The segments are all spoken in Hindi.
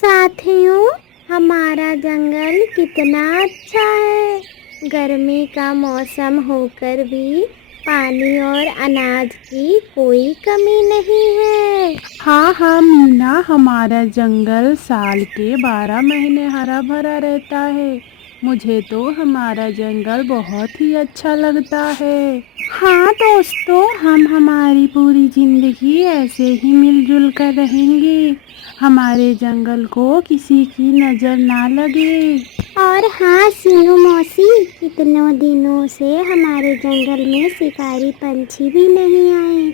साथियों, हमारा जंगल कितना अच्छा है। गर्मी का मौसम होकर भी पानी और अनाज की कोई कमी नहीं है। हाँ हाँ मीना, हमारा जंगल साल के 12 महीने हरा भरा रहता है। मुझे तो हमारा जंगल बहुत ही अच्छा लगता है। हाँ दोस्तों, हम हमारी पूरी जिंदगी ऐसे ही मिलजुल कर रहेंगे। हमारे जंगल को किसी की नजर ना लगे। और हाँ सीनू मौसी, कितनों दिनों से हमारे जंगल में शिकारी पंछी भी नहीं आए।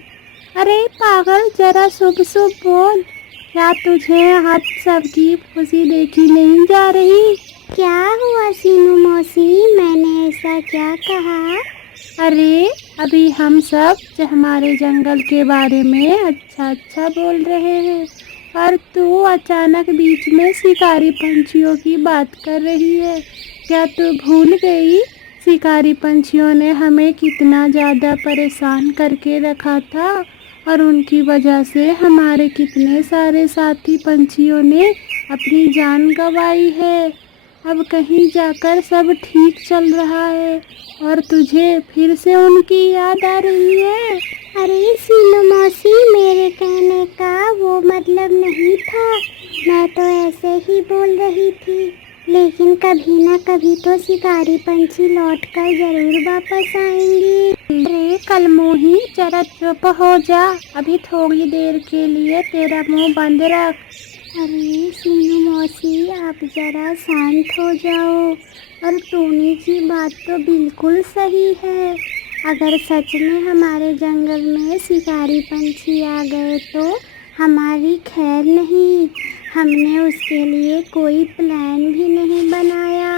अरे पागल, जरा शुभ शुभ बोल। क्या तुझे आज सबकी खुशी देखी नहीं जा रही? क्या हुआ सीनू मौसी, मैंने ऐसा क्या कहा? अरे अभी हम सब हमारे जंगल के बारे में अच्छा अच्छा बोल रहे हैं और तू अचानक बीच में शिकारी पंछियों की बात कर रही है। क्या तू भूल गई? शिकारी पंछियों ने हमें कितना ज़्यादा परेशान करके रखा था और उनकी वजह से हमारे कितने सारे साथी पंछियों ने अपनी जान गंवाई है। अब कहीं जाकर सब ठीक चल रहा है और तुझे फिर से उनकी याद आ रही है। अरे सीनू मौसी, मेरे कहने का वो मतलब नहीं था। मैं तो ऐसे ही बोल रही थी, लेकिन कभी ना कभी तो शिकारी पंछी लौटकर जरूर वापस आएंगे। अरे कलमोही, जरा चुप हो जा। अभी थोड़ी देर के लिए तेरा मुंह बंद रख। अरे सीनू मौसी, आप जरा शांत हो जाओ। और टोनी की बात तो बिल्कुल सही है। अगर सच में हमारे जंगल में शिकारी पंछी आ गए तो हमारी खैर नहीं। हमने उसके लिए कोई प्लान भी नहीं बनाया।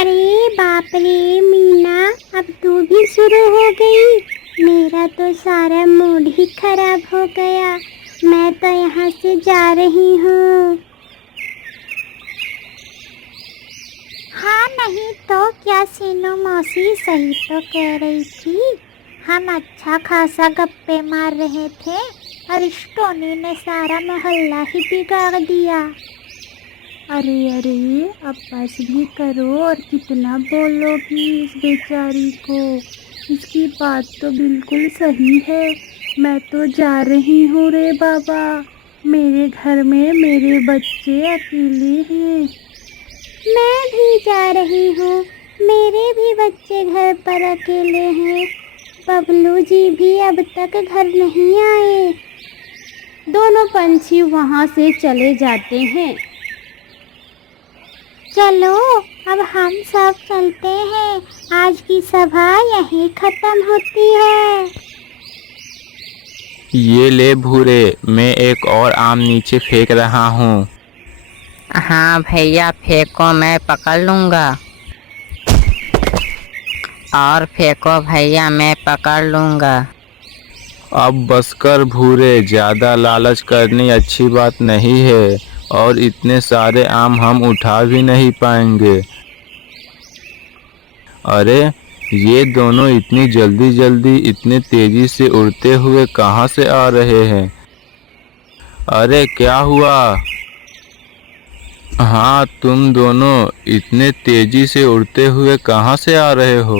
अरे बाप रे मीना, अब तू भी शुरू हो गई। मेरा तो सारा मूड ही खराब हो गया। मैं तो यहाँ से जा रही हूँ। हाँ नहीं तो क्या, सीनू मौसी सही तो कह रही थी। हम अच्छा खासा गप्पे मार रहे थे और इस टोनी ने सारा मोहल्ला ही बिगाड़ दिया। अरे अरे, अब बस भी करो और कितना बोलोगी इस बेचारी को। इसकी बात तो बिल्कुल सही है। मैं तो जा रही हूँ रे बाबा। मेरे घर में मेरे बच्चे अकेले हैं। मैं भी जा रही हूँ, मेरे भी बच्चे घर पर अकेले हैं। बबलू जी भी अब तक घर नहीं आए। दोनों पंछी वहाँ से चले जाते हैं। चलो अब हम सब चलते हैं। आज की सभा यहीं खत्म होती है। ये ले भूरे, मैं एक और आम नीचे फेंक रहा हूँ। हाँ भैया फेंको, मैं पकड़ लूँगा। और फेंको भैया, मैं पकड़ लूँगा। अब बस कर भूरे, ज़्यादा लालच करनी अच्छी बात नहीं है और इतने सारे आम हम उठा भी नहीं पाएंगे। अरे ये दोनों इतनी जल्दी जल्दी इतने तेजी से उड़ते हुए कहाँ से आ रहे हैं? अरे क्या हुआ? हाँ, तुम दोनों इतने तेजी से उड़ते हुए कहाँ से आ रहे हो?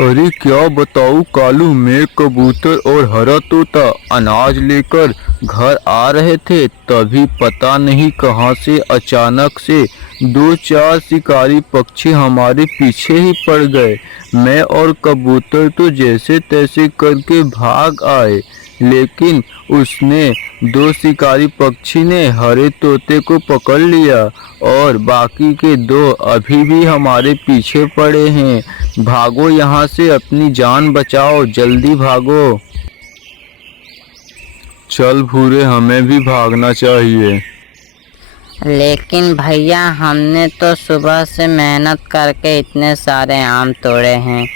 अरे क्या बताऊँ कालू, मैं कबूतर और हरा तोता अनाज लेकर घर आ रहे थे, तभी पता नहीं कहां से अचानक से दो चार शिकारी पक्षी हमारे पीछे ही पड़ गए। मैं और कबूतर तो जैसे तैसे करके भाग आए, लेकिन उसने दो शिकारी पक्षी ने हरे तोते को पकड़ लिया और बाकी के दो अभी भी हमारे पीछे पड़े हैं। भागो यहाँ से, अपनी जान बचाओ, जल्दी भागो। चल भूरे, हमें भी भागना चाहिए। लेकिन भैया हमने तो सुबह से मेहनत करके इतने सारे आम तोड़े हैं,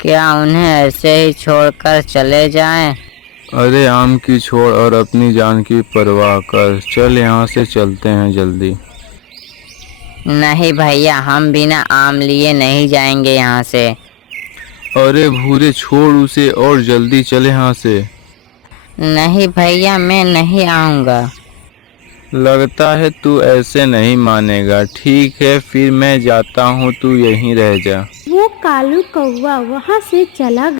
क्या उन्हें ऐसे ही छोड़कर चले जाएं? अरे आम की छोड़ और अपनी जान की परवाह कर। चल यहाँ से चलते हैं जल्दी। नहीं भैया, हम बिना आम लिए नहीं जाएंगे यहाँ से। अरे भूरे छोड़ उसे और जल्दी चले यहाँ से। नहीं भैया, मैं नहीं आऊँगा। लगता है तू ऐसे नहीं मानेगा। ठीक है फिर मैं जाता हूँ, तू यहीं रह जा। वो कालू कौवा वहाँ से चला गया।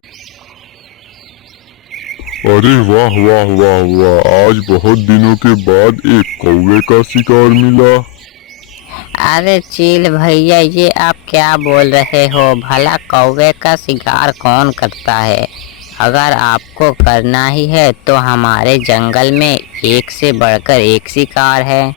अरे वाह वाह वाह वाह, आज बहुत दिनों के बाद एक कौवे का शिकार मिला। अरे चील भैया, ये आप क्या बोल रहे हो? भला कौवे का शिकार कौन करता है? अगर आपको करना ही है तो हमारे जंगल में एक से बढ़कर एक शिकार है।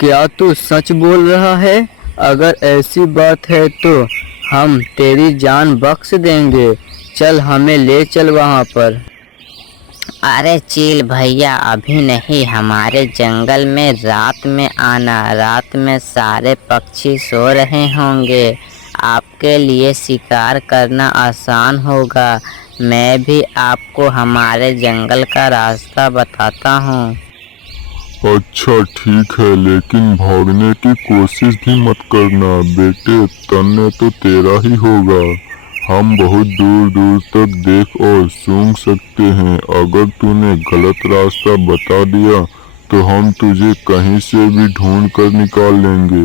क्या तू सच बोल रहा है? अगर ऐसी बात है तो हम तेरी जान बख्श देंगे। चल हमें ले चल वहाँ पर। अरे चील भैया, अभी नहीं, हमारे जंगल में रात में आना। रात में सारे पक्षी सो रहे होंगे, आपके लिए शिकार करना आसान होगा। मैं भी आपको हमारे जंगल का रास्ता बताता हूँ। अच्छा ठीक है, लेकिन भागने की कोशिश भी मत करना बेटे, तन्ने तो तेरा ही होगा। हम बहुत दूर दूर तक देख और सूंघ सकते हैं। अगर तूने गलत रास्ता बता दिया तो हम तुझे कहीं से भी ढूंढ कर निकाल लेंगे।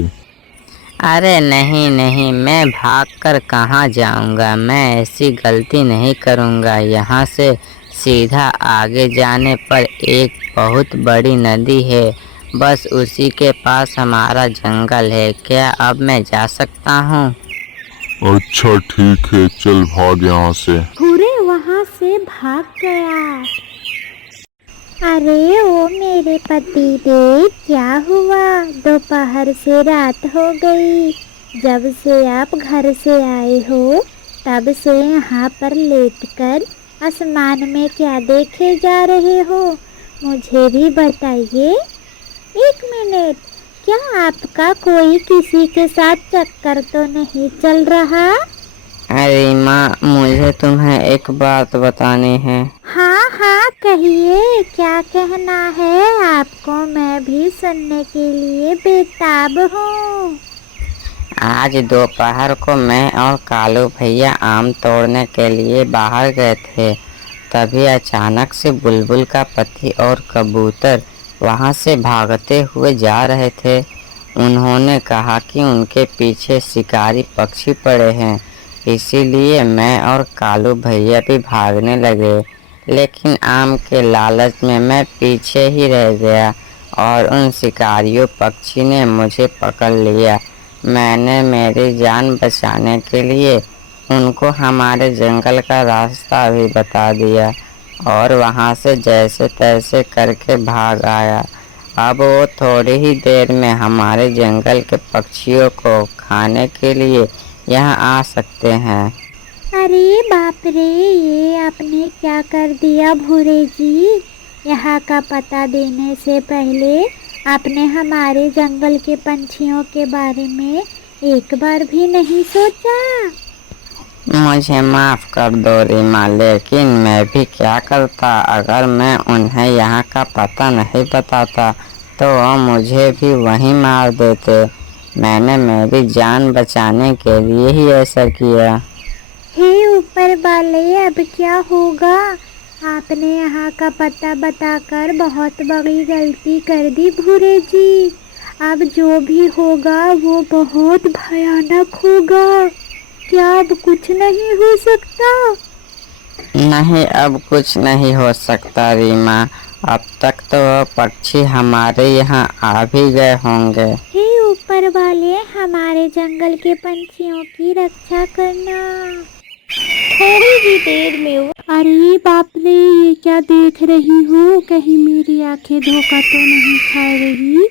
अरे नहीं नहीं, मैं भागकर कहाँ जाऊँगा? मैं ऐसी गलती नहीं करूँगा। यहाँ से सीधा आगे जाने पर एक बहुत बड़ी नदी है, बस उसी के पास हमारा जंगल है। क्या अब मैं जा सकता हूँ? अच्छा ठीक है, चल भाग यहाँ से। भूरे वहाँ से भाग गया। अरे ओ मेरे पति देव, क्या हुआ? दोपहर से रात हो गई। जब से आप घर से आए हो तब से यहाँ पर लेटकर आसमान में क्या देखे जा रहे हो? मुझे भी बताइए। एक मिनट, क्या आपका कोई किसी के साथ चक्कर तो नहीं चल रहा? अरे माँ, मुझे तुम्हें एक बात बतानी है। हाँ हाँ कहिए, क्या कहना है आपको? मैं भी सुनने के लिए बेताब हूँ। आज दोपहर को मैं और कालू भैया आम तोड़ने के लिए बाहर गए थे। तभी अचानक से बुलबुल का पति और कबूतर वहाँ से भागते हुए जा रहे थे। उन्होंने कहा कि उनके पीछे शिकारी पक्षी पड़े हैं, इसीलिए मैं और कालू भैया भी भागने लगे। लेकिन आम के लालच में मैं पीछे ही रह गया और उन शिकारियों पक्षी ने मुझे पकड़ लिया। मैंने मेरी जान बचाने के लिए उनको हमारे जंगल का रास्ता भी बता दिया और वहाँ से जैसे तैसे करके भाग आया। अब वो थोड़ी ही देर में हमारे जंगल के पक्षियों को खाने के लिए यहाँ आ सकते हैं। अरे बाप रे, ये आपने क्या कर दिया भूरे जी? यहाँ का पता देने से पहले आपने हमारे जंगल के पंछियों के बारे में एक बार भी नहीं सोचा? मुझे माफ़ कर दो रीमा, लेकिन मैं भी क्या करता? अगर मैं उन्हें यहाँ का पता नहीं बताता तो वो मुझे भी वहीं मार देते। मैंने मेरी जान बचाने के लिए ही ऐसा किया। हे ऊपर वाले, अब क्या होगा? आपने यहाँ का पता बताकर बहुत बड़ी गलती कर दी भूरे जी। अब जो भी होगा वो बहुत भयानक होगा। क्या अब कुछ नहीं हो सकता? नहीं, अब कुछ नहीं हो सकता रीमा। अब तक तो वो पक्षी हमारे यहाँ आ भी गए होंगे। हे ऊपर वाले, हमारे जंगल के पंछियों की रक्षा करना। थोड़ी ही देर में अरे बाप रे, ये क्या देख रही हूँ? कहीं मेरी आंखें धोखा तो नहीं खा रही?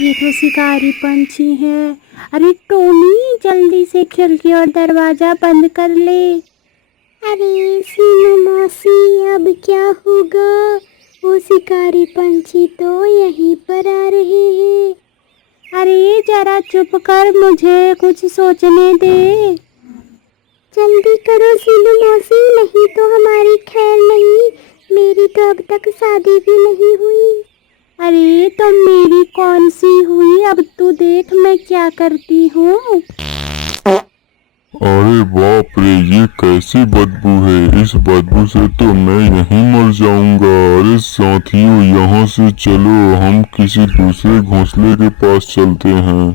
ये तो शिकारी पंछी है। अरे टोनी, जल्दी से खिड़की और दरवाजा बंद कर ले। अरे सीनू मौसी, अब क्या होगा? वो शिकारी पंछी तो यहीं पर आ रहे हैं। अरे जरा चुप कर, मुझे कुछ सोचने दे। जल्दी करो सीनू मौसी, नहीं तो हमारी खैर नहीं। मेरी तो अब तक शादी भी नहीं हुई। अरे तो मेरी कौन सी हुई? अब तू देख मैं क्या करती हूँ। अरे बाप रे, ये कैसी बदबू है। इस बदबू से तो मैं यहीं मर जाऊंगा। अरे साथियों, यहाँ से चलो, हम किसी दूसरे घोंसले के पास चलते हैं।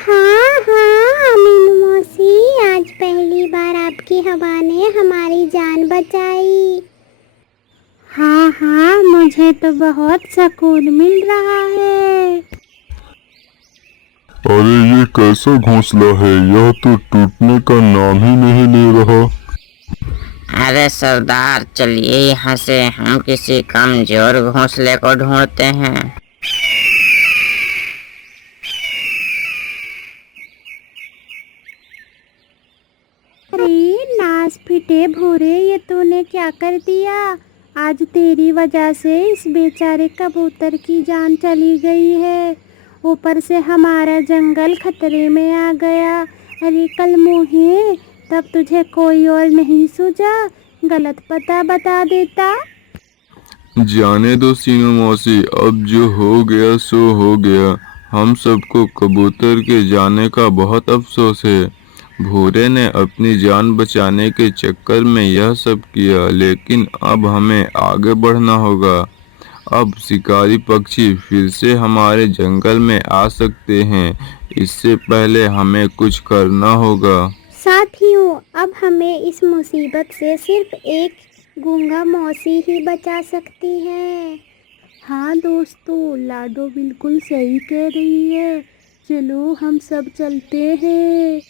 हाँ हाँ मीनू मौसी, आज पहली बार आपकी हवा ने हमारी जान बचाई। हाँ हाँ, मुझे तो बहुत सुकून मिल रहा है। अरे ये कैसा घोंसला है, यह तो टूटने का नाम ही नहीं ले रहा। अरे सरदार, चलिए यहाँ से हम किसी कमजोर घोंसले को ढूंढते हैं। अरे नास फिटे भूरे, ये तूने क्या कर दिया। आज तेरी वजह से इस बेचारे कबूतर की जान चली गई है, ऊपर से हमारा जंगल खतरे में आ गया। अरे कल मुहे, तब तुझे कोई और नहीं सूझा, गलत पता बता देता। जाने दो सीनू मौसी, अब जो हो गया सो हो गया। हम सबको कबूतर के जाने का बहुत अफसोस है। भूरे ने अपनी जान बचाने के चक्कर में यह सब किया, लेकिन अब हमें आगे बढ़ना होगा। अब शिकारी पक्षी फिर से हमारे जंगल में आ सकते हैं, इससे पहले हमें कुछ करना होगा। साथियों, अब हमें इस मुसीबत से सिर्फ एक गूंगा मौसी ही बचा सकती है। हाँ दोस्तों, लाडो बिल्कुल सही कह रही है। चलो हम सब चलते हैं।